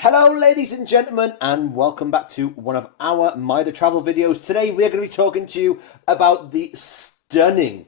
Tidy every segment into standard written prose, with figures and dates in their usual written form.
Hello ladies and gentlemen, and welcome back to one of our Mida travel videos. Today we're going to be talking to you about the stunning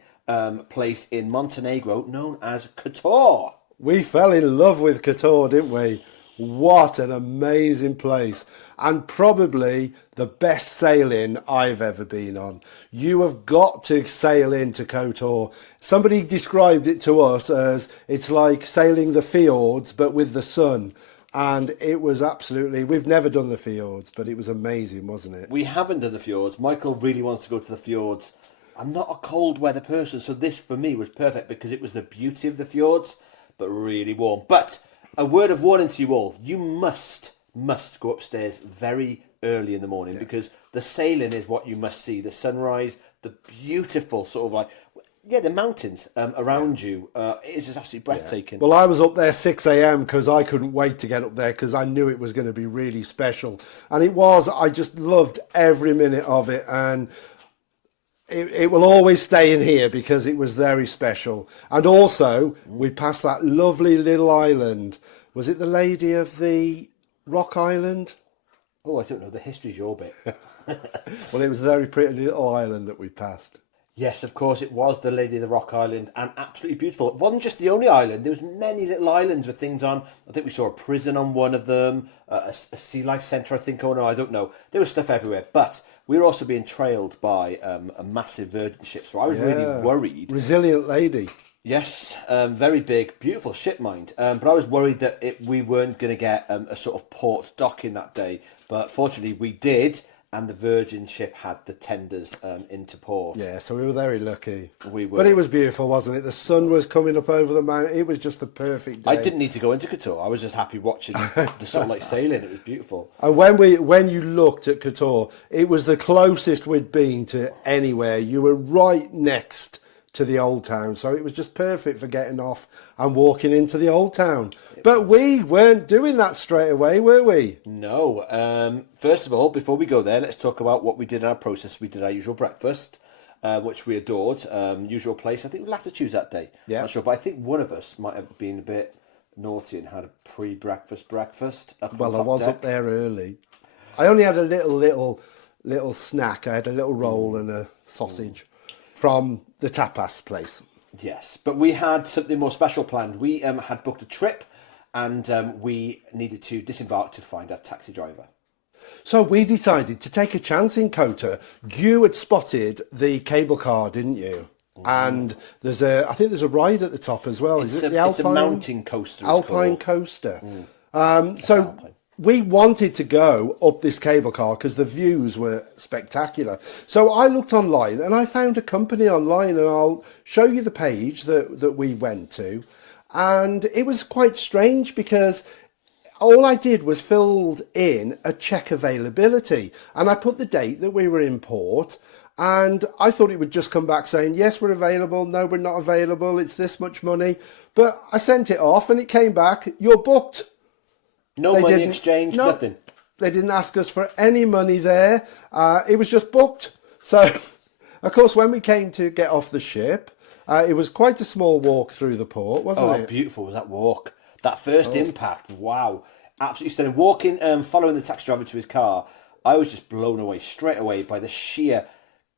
place in Montenegro known as Kotor. We fell in love with Kotor, didn't we? What an amazing place. And probably the best sailing I've ever been on. You have got to sail into Kotor. Somebody described it to us as it's like sailing the fjords but with the sun. And it was absolutely, we've never done the fjords, but it was amazing, wasn't it? We haven't done the fjords. Michael really wants to go to the fjords. I'm not a cold weather person, so this for me was perfect because it was the beauty of the fjords, but really warm. But a word of warning to you all, you must go upstairs very early in the morning because the sailing is what you must see. The sunrise, the beautiful sort of like, the mountains around you. It's just absolutely breathtaking. Well, I was up there 6 a.m. because I couldn't wait to get up there because I knew it was going to be really special. And it was. I just loved every minute of it. And it will always stay in here because it was very special. And also, we passed that lovely little island. Was it the Lady of the Rock Island? Oh, I don't know. The history's your bit. Well, it was a very pretty little island that we passed. Yes, of course, it was the Lady of the Rock Island, and absolutely beautiful. It wasn't just the only island. There was many little islands with things on. I think we saw a prison on one of them, a sea life centre, I think. Oh, no, I don't know. There was stuff everywhere. But we were also being trailed by a massive Virgin ship, so I was really worried. Resilient lady. Yes, very big, beautiful ship, mind. But I was worried that we weren't going to get a sort of port docking that day. But fortunately, we did. And the Virgin ship had the tenders into port. Yeah, so we were very lucky. We were. But it was beautiful, wasn't it? The sun was coming up over the mountain. It was just the perfect day. I didn't need to go into Kotor. I was just happy watching the sort of like sailing. It was beautiful. And when you looked at Kotor, it was the closest we'd been to anywhere. You were right next to the old town, so it was just perfect for getting off and walking into the old town. But we weren't doing that straight away, were we? No. First of all, before we go there, let's talk about what we did in our process. We did our usual breakfast, which we adored. Usual place. I think we'll have to choose that day. Yeah. Not sure, but I think one of us might have been a bit naughty and had a pre-breakfast breakfast. Well, I was up there early. I only had a little snack. I had a little roll and a sausage from the tapas place. Yes, but we had something more special planned. We had booked a trip and we needed to disembark to find a taxi driver. So we decided to take a chance in Kotor. You had spotted the cable car, didn't you? And I think there's a ride at the top as well. Is it the Alpine? It's a mountain coaster. Alpine coaster. So we wanted to go up this cable car because the views were spectacular. So I looked online and I found a company online, and I'll show you the page that we went to. And it was quite strange because all I did was filled in a check availability, and I put the date that we were in port, and I thought it would just come back saying, yes, we're available, no, we're not available, it's this much money. But I sent it off and it came back, you're booked. No money exchange, nothing. They didn't ask us for any money there. It was just booked. So, of course, when we came to get off the ship, it was quite a small walk through the port, wasn't it? Oh, beautiful was that walk. That first impact, wow. Absolutely stunning. Walking, following the taxi driver to his car, I was just blown away straight away by the sheer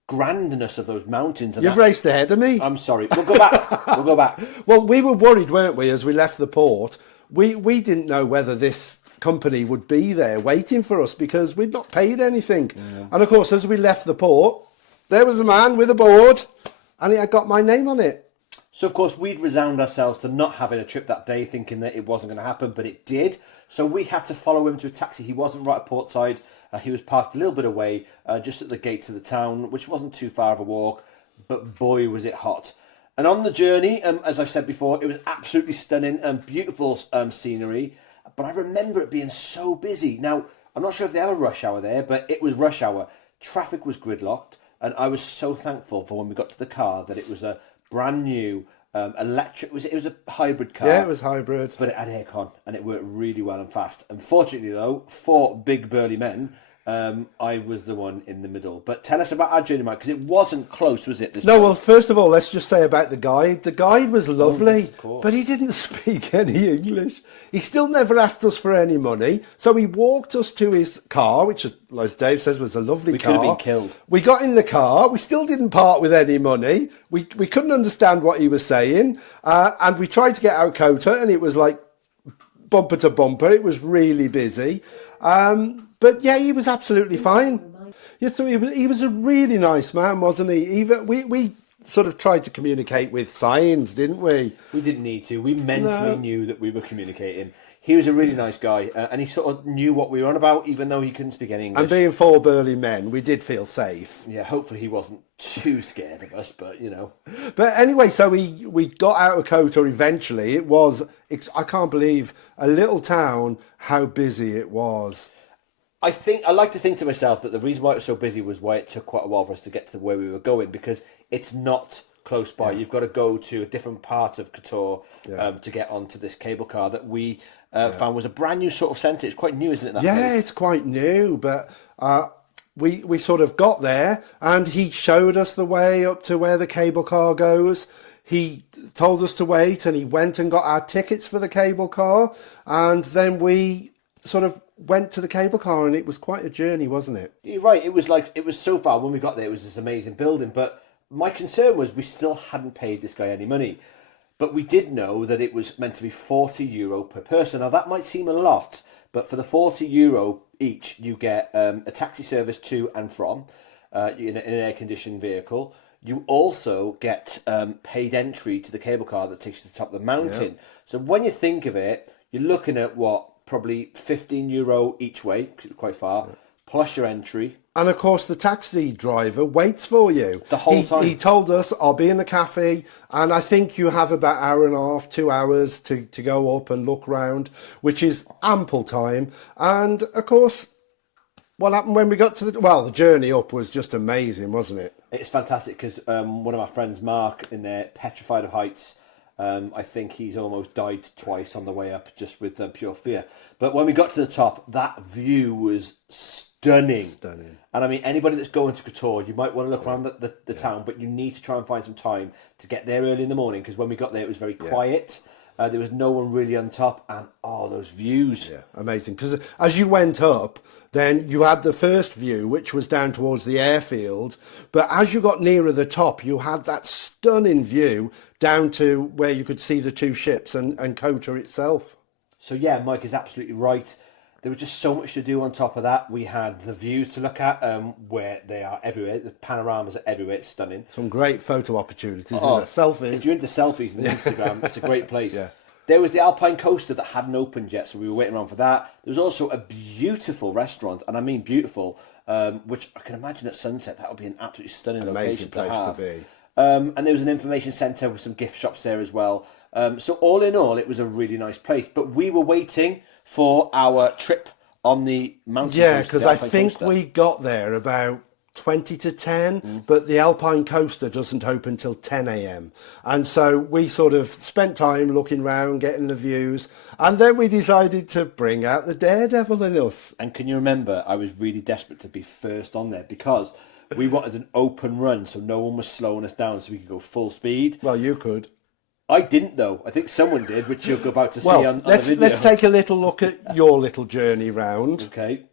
grandness of those mountains. And You've raced ahead of me. I'm sorry. We'll go back. We'll go back. Well, we were worried, weren't we, as we left the port. We didn't know whether this company would be there waiting for us because we'd not paid anything. Yeah. And, of course, as we left the port, there was a man with a board and it had got my name on it. So, of course, we'd resigned ourselves to not having a trip that day, thinking that it wasn't going to happen, but it did. So we had to follow him to a taxi. He wasn't right at portside. He was parked a little bit away, just at the gates of the town, which wasn't too far of a walk, but boy, was it hot. And on the journey, as I've said before, it was absolutely stunning and beautiful scenery. But I remember it being so busy. Now, I'm not sure if they have a rush hour there, but it was rush hour. Traffic was gridlocked, and I was so thankful for when we got to the car that it was a brand new electric. It was a hybrid car. Yeah, it was hybrid. But it had aircon, and it worked really well and fast. Unfortunately, though, 4 big burly men I was the one in the middle. But tell us about our journey, Mike, because it wasn't close, was it? No, well, first of all, let's just say about the guide. The guide was lovely, yes, of course. but he didn't speak any English. He still never asked us for any money. So he walked us to his car, which, as Dave says, was a lovely car. We could have been killed. We got in the car. We still didn't part with any money. We couldn't understand what he was saying. And we tried to get out Kotor, and it was like bumper to bumper. It was really busy. But yeah, he was absolutely fine. Yeah, so he was a really nice man, wasn't he? Even we sort of tried to communicate with signs, didn't we? We didn't need to. We mentally knew that we were communicating. He was a really nice guy, and he sort of knew what we were on about, even though he couldn't speak any English. And being four burly men, we did feel safe. Yeah, hopefully he wasn't too scared of us, but you know. But anyway, so we got out of Kotor eventually. It was, I can't believe, a little town, how busy it was. I like to think to myself that the reason why it was so busy was why it took quite a while for us to get to where we were going, because it's not close by. You've got to go to a different part of Kotor to get onto this cable car that we found was a brand new sort of centre. It's quite new, isn't it? That place? It's quite new, but we sort of got there and he showed us the way up to where the cable car goes. He told us to wait and he went and got our tickets for the cable car, and then we sort of went to the cable car, and it was quite a journey, wasn't it? You're right. It was so far. When we got there, it was this amazing building. But my concern was we still hadn't paid this guy any money. But we did know that it was meant to be €40 per person. Now, that might seem a lot, but for the €40 each, you get a taxi service to and from in an air-conditioned vehicle. You also get paid entry to the cable car that takes you to the top of the mountain. Yeah. So when you think of it, you're looking at probably €15 each way, because it's quite far, plus your entry. And of course, the taxi driver waits for you the whole time. He told us, I'll be in the cafe, and I think you have about an hour and a half, 2 hours to go up and look round, which is ample time. And of course, what happened when we got to the journey up was just amazing, wasn't it? It's fantastic, because one of my friends, Mark, in there, petrified of heights. I think he's almost died twice on the way up just with pure fear. But when we got to the top, that view was stunning. And I mean, anybody that's going to Kotor, you might want to look around the town, but you need to try and find some time to get there early in the morning, because when we got there, it was very quiet. There was no one really on top, and those views. Yeah, amazing. Because as you went up, then you had the first view, which was down towards the airfield. But as you got nearer the top, you had that stunning view down to where you could see the two ships and Kotor itself. So yeah, Mike is absolutely right. There was just so much to do on top of that. We had the views to look at, where they are everywhere. The panoramas are everywhere. It's stunning. Some great photo opportunities, isn't there? Selfies. If you're into selfies and Instagram, it's a great place. Yeah. There was the Alpine coaster that hadn't opened yet, so we were waiting around for that. There was also a beautiful restaurant, and I mean beautiful, which I can imagine at sunset that would be an absolutely stunning location place to have. To be. And there was an information centre with some gift shops there as well. So all in all, it was a really nice place. But we were waiting for our trip on the mountain coaster. Yeah, because I think we got there about 20 to 10, but the Alpine coaster doesn't open till 10 a.m. And so we sort of spent time looking round, getting the views, and then we decided to bring out the daredevil in us. And can you remember, I was really desperate to be first on there, because we wanted an open run, so no one was slowing us down, so we could go full speed. Well, you could. I didn't, though. I think someone did, which you're about to see on the video. Let's take a little look at your little journey round. Okay.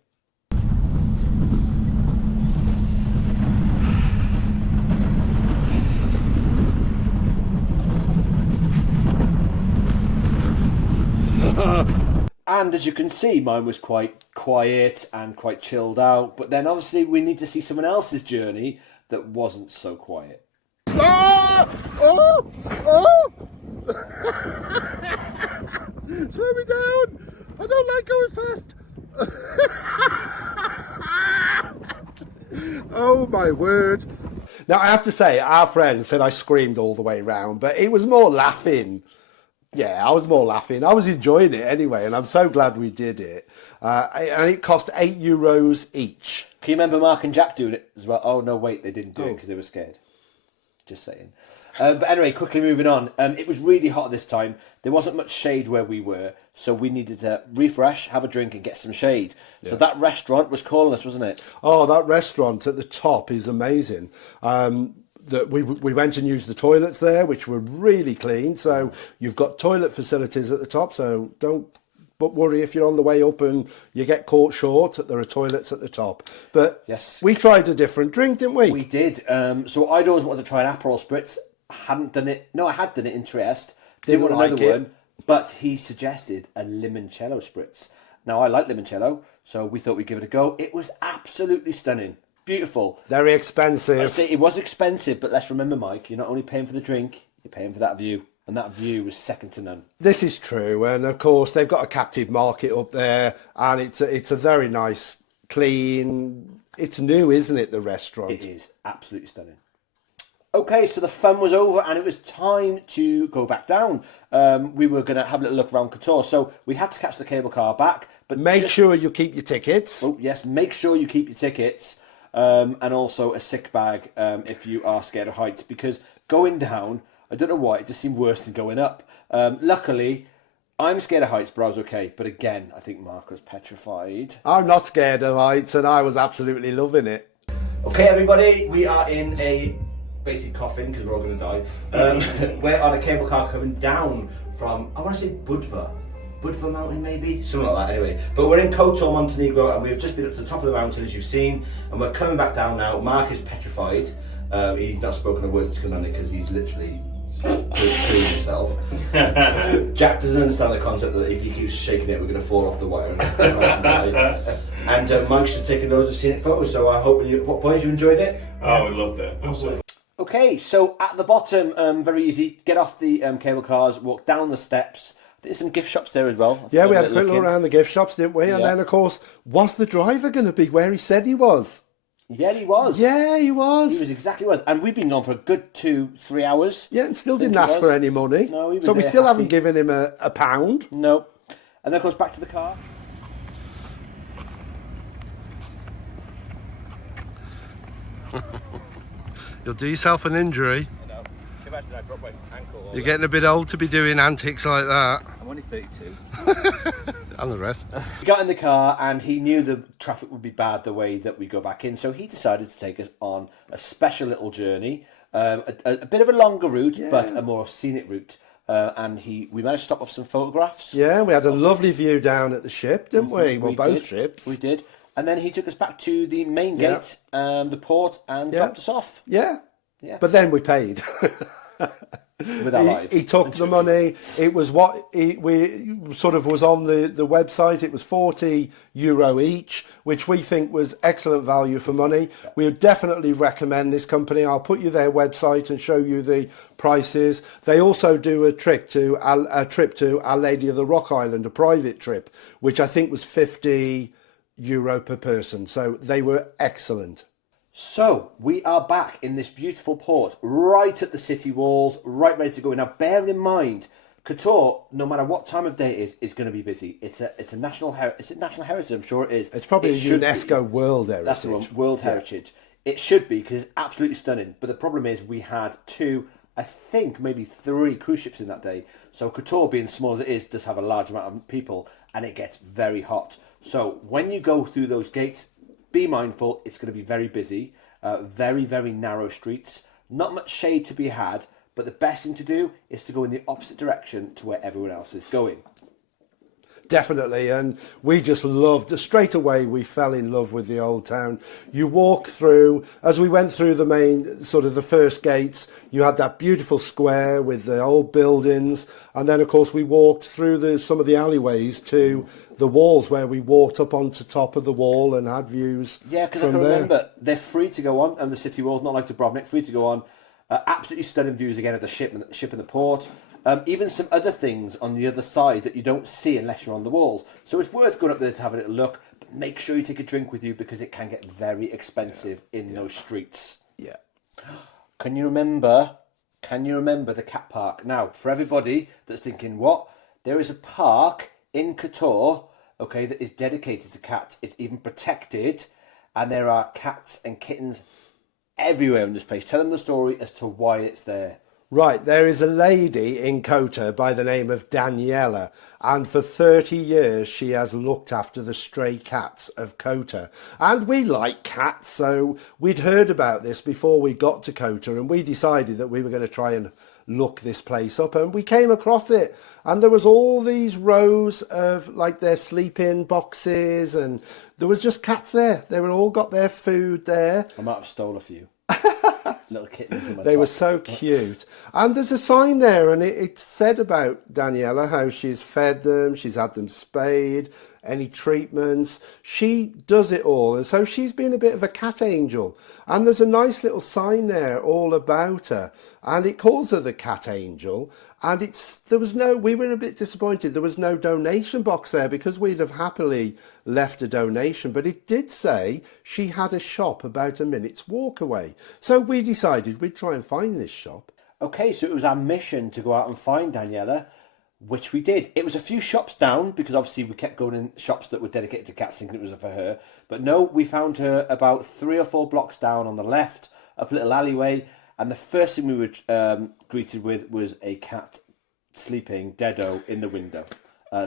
And as you can see, mine was quite quiet and quite chilled out. But then obviously we need to see someone else's journey that wasn't so quiet. Ah! Oh! Oh! Slow me down! I don't like going fast! Oh my word! Now I have to say, our friend said I screamed all the way round, but it was more laughing. Yeah, I was more laughing. I was enjoying it anyway, and I'm so glad we did it. And it cost €8 each. Can you remember Mark and Jack doing it as well? Oh, no, wait, they didn't do it because they were scared. Just saying. But anyway, quickly moving on. It was really hot this time. There wasn't much shade where we were, so we needed to refresh, have a drink, and get some shade. So that restaurant was calling us, wasn't it? Oh, that restaurant at the top is amazing. That we went and used the toilets there, which were really clean. So you've got toilet facilities at the top. So don't worry if you're on the way up and you get caught short. There are toilets at the top. But Yes, we tried a different drink, didn't we? we did. So I'd always wanted to try an Aperol Spritz. Hadn't done it. No, I had done it in Trieste. Didn't want like another it. one. But he suggested a limoncello spritz. Now, I like limoncello, so we thought we'd give it a go. It was absolutely stunning. Beautiful. Very I expensive. say it was expensive, but let's remember, Mike, you're not only paying for the drink, you're paying for that view. And that view was second to none. This is true. And of course, they've got a captive market up there. And it's a very nice, clean... It's new, isn't it, the restaurant? It is absolutely stunning. Okay, so the fun was over and it was time to go back down. We were going to have a little look around Kotor, so we had to catch the cable car back. But Make sure you keep your tickets. Oh, yes, make sure you keep your tickets and also a sick bag if you are scared of heights, because going down, I don't know why, it just seemed worse than going up. Luckily, I'm scared of heights, but I was okay. But again, I think Mark was petrified. I'm not scared of heights, and I was absolutely loving it. Okay, everybody, we are in a basic coffin because we're all going to die. We're on a cable car coming down from, I want to say Budva Mountain maybe? Something like that anyway. But we're in Kotor, Montenegro, and we've just been up to the top of the mountain as you've seen, and we're coming back down now. Mark is petrified. He's not spoken a word to Commander because he's literally killing himself. Jack doesn't understand the concept that if he keeps shaking it, we're going to fall off the wire. And Mike's just taking loads of scenic photos, so I hope what boys, you enjoyed it? Oh, we loved it. Absolutely. Okay, so at the bottom, very easy. Get off the cable cars, walk down the steps. There's some gift shops there as well. Yeah, we had a quick look around the gift shops, didn't we? And then, of course, was the driver going to be where he said he was? Yeah, he was. Yeah, he was. He was exactly what. And we've been gone for a good 2-3 hours. Yeah, and still didn't ask for any money. No, he was so we there still happy. haven't given him a pound. No. And then, of course, back to the car. You'll do yourself an injury. I know. Imagine I broke my ankle. You're getting a bit old to be doing antics like that. I'm only 32. And the rest. We got in the car and he knew the traffic would be bad the way that we go back in, so he decided to take us on a special little journey, a bit of a longer route, but a more scenic route. And we managed to stop off some photographs. Yeah, we had a lovely view down at the ship, didn't we? Well, both ships. We did. And then he took us back to the main gate, the port, and dropped us off. Yeah. Yeah. But then we paid. With our lives. He took the money. It was what we sort of was on the website. It was €40 each, which we think was excellent value for money. We would definitely recommend this company. I'll put you their website and show you the prices. They also do a trip to Our Lady of the Rock Island, a private trip, which I think was €50 per person. So they were excellent. So, we are back in this beautiful port, right at the city walls, right ready to go. Now, bear in mind, Kotor, no matter what time of day it is going to be busy. It's a national heritage, I'm sure it is. It's probably a UNESCO World Heritage. That's the one, World Heritage. It should be, because it's absolutely stunning. But the problem is, we had 2, I think maybe 3 cruise ships in that day. So, Kotor, being small as it is, does have a large amount of people, and it gets very hot. So, when you go through those gates, be mindful, it's going to be very busy, very, very narrow streets, not much shade to be had, but the best thing to do is to go in the opposite direction to where everyone else is going. Definitely, and we just loved, straight away we fell in love with the old town. You walk through, as we went through the main, sort of the first gates, you had that beautiful square with the old buildings, and then of course we walked through some of the alleyways to the walls where we walked up onto top of the wall and had views. Yeah, because I can remember they're free to go on, and the city walls, not like Dubrovnik, free to go on. Absolutely stunning views again of the ship and the port. Even some other things on the other side that you don't see unless you're on the walls. So it's worth going up there to have a little look. But make sure you take a drink with you because it can get very expensive in those streets. Yeah. Can you remember the cat park? Now, for everybody that's thinking, what? There is a park in Kotor, okay, that is dedicated to cats. It's even protected, and there are cats and kittens everywhere in this place. Tell them the story as to why it's there. Right, there is a lady in Kotor by the name of Daniela, and for 30 years she has looked after the stray cats of Kotor. And we like cats, so we'd heard about this before we got to Kotor, and we decided that we were going to try and look this place up, and we came across it, and there was all these rows of like their sleeping boxes, and there was just cats there. They were all got their food there. I might have stole a few. Little kittens in my They top. were so cute. And there's a sign there, and it said about Daniela, how she's fed them, she's had them spayed, any treatments. She does it all. And so she's been a bit of a cat angel. And there's a nice little sign there all about her. And it calls her the cat angel. And we were a bit disappointed. There was no donation box there because we'd have happily left a donation. But it did say she had a shop about a minute's walk away. So we decided we'd try and find this shop. Okay, so it was our mission to go out and find Daniela, which we did. It was a few shops down because obviously we kept going in shops that were dedicated to cats thinking it was for her. But no, we found her about 3 or 4 blocks down on the left, up a little alleyway. And the first thing we were greeted with was a cat sleeping deado in the window.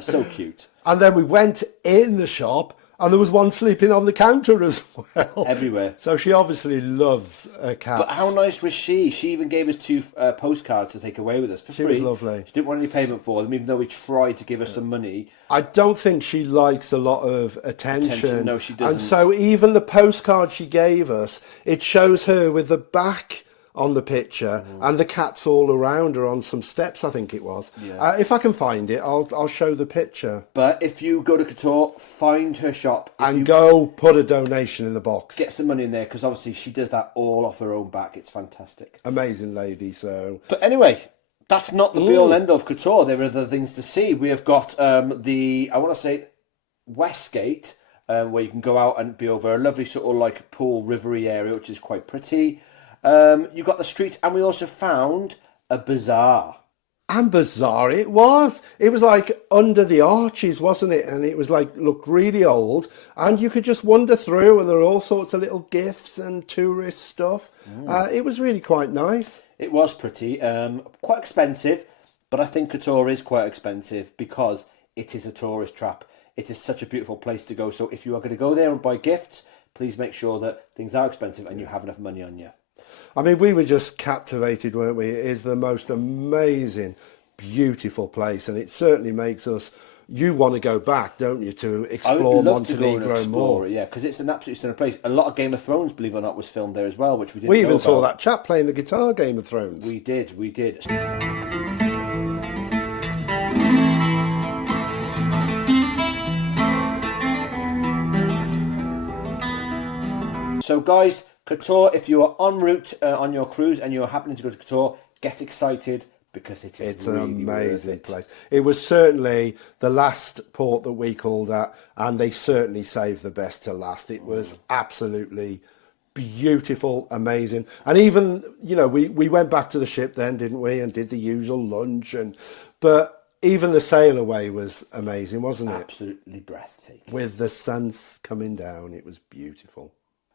So cute. And then we went in the shop and there was one sleeping on the counter as well. Everywhere. So she obviously loves a cat. But how nice was she? She even gave us 2 postcards to take away with us for free. She was lovely. She didn't want any payment for them, even though we tried to give her some money. I don't think she likes a lot of attention. No, she doesn't. And so even the postcard she gave us, it shows her with the back on the picture and the cats all around her on some steps, I think it was. Yeah. If I can find it, I'll show the picture. But if you go to Kotor, find her shop. And go put a donation in the box. Get some money in there, because obviously she does that all off her own back. It's fantastic. Amazing lady, so... But anyway, that's not the be-all end of Kotor. There are other things to see. We have got Westgate, where you can go out and be over a lovely sort of like pool, rivery area, which is quite pretty. You've got the streets, and we also found a bazaar. And bizarre it was. It was like under the arches, wasn't it? And it was like, looked really old. And you could just wander through and there were all sorts of little gifts and tourist stuff. It was really quite nice. It was pretty. Quite expensive, but I think Kotor is quite expensive because it is a tourist trap. It is such a beautiful place to go. So if you are going to go there and buy gifts, please make sure that things are expensive and you have enough money on you. I mean, we were just captivated, weren't we? It is the most amazing, beautiful place, and it certainly makes us. You want to go back, don't you, to explore Montenegro more? Yeah, because it's an absolute stunning place. A lot of Game of Thrones, believe it or not, was filmed there as well, which we didn't. We know even about. saw that chap playing the guitar, Game of Thrones. We did. So, guys. Kotor, if you are en route on your cruise and you're happening to go to Kotor, get excited because it's really an amazing worth it. place. It was certainly the last port that we called at, and they certainly saved the best to last. It was absolutely beautiful, amazing. And even, we went back to the ship then, didn't we, and did the usual lunch. But even the sail away was amazing, wasn't it? Absolutely breathtaking. With the sun coming down, it was beautiful.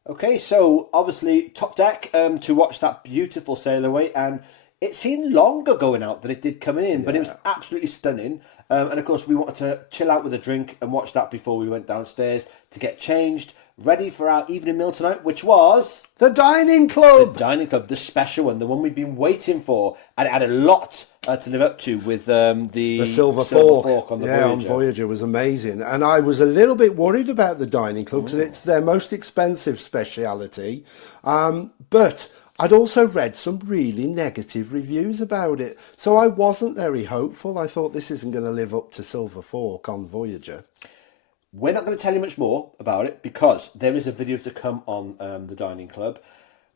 Okay, so obviously top deck to watch that beautiful sail away, and it seemed longer going out than it did coming in, but it was absolutely stunning. And of course, we wanted to chill out with a drink and watch that before we went downstairs to get changed, ready for our evening meal tonight, which was the Dining Club. The Dining Club, the special one, the one we've been waiting for, and it had a lot to live up to with the Silver Fork on the Voyager. On Voyager was amazing, and I was a little bit worried about the Dining Club because it's their most expensive speciality, but I'd also read some really negative reviews about it, so I wasn't very hopeful. I thought this isn't going to live up to Silver Fork on Voyager. We're not going to tell you much more about it because there is a video to come on the Dining Club.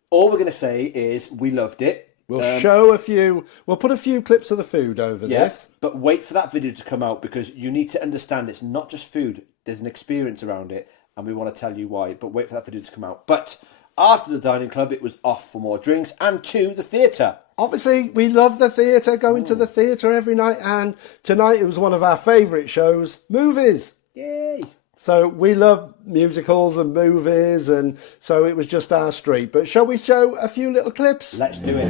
All we're going to say is we loved it. We'll show a few. We'll put a few clips of the food over this. But wait for that video to come out because you need to understand it's not just food. There's an experience around it, and we want to tell you why. But wait for that video to come out. But after the Dining Club, it was off for more drinks and to the theatre. Obviously, we love the theatre, going to the theatre every night, and tonight it was one of our favourite shows, movies. Yay! So we love musicals and movies, and so it was just our street. But shall we show a few little clips? Let's do it.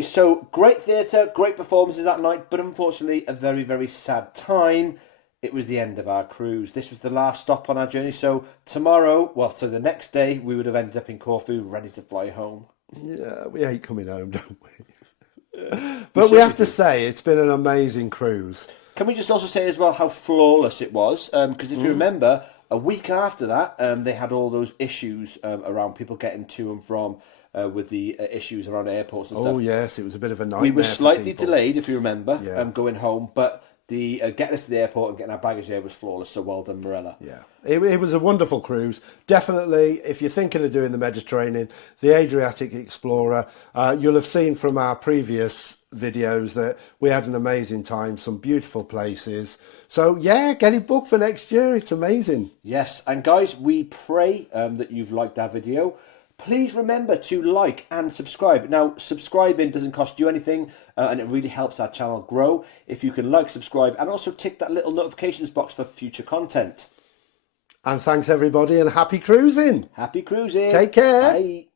Okay, so great theatre, great performances that night, but unfortunately a very, very sad time. It was the end of our cruise. This was the last stop on our journey. So so the next day, we would have ended up in Corfu, ready to fly home. Yeah, we hate coming home, don't we? But we have to say, it's been an amazing cruise. Can we just also say as well how flawless it was? Because if you remember, a week after that, they had all those issues around people getting to and from with the issues around airports and stuff. Oh, yes, it was a bit of a nightmare. We were for slightly people. delayed, if you remember, Yeah. going home, but the getting us to the airport and getting our baggage there was flawless. So well done, Marella. Yeah, it was a wonderful cruise. Definitely, if you're thinking of doing the Mediterranean, the Adriatic Explorer, you'll have seen from our previous videos that we had an amazing time, some beautiful places. So yeah, get it booked for next year. It's amazing. Yes, and guys, we pray that you've liked our video. Please remember to like and subscribe. Now, subscribing doesn't cost you anything, and it really helps our channel grow. If you can like, subscribe, and also tick that little notifications box for future content. And thanks everybody, and happy cruising. Happy cruising. Take care. Bye.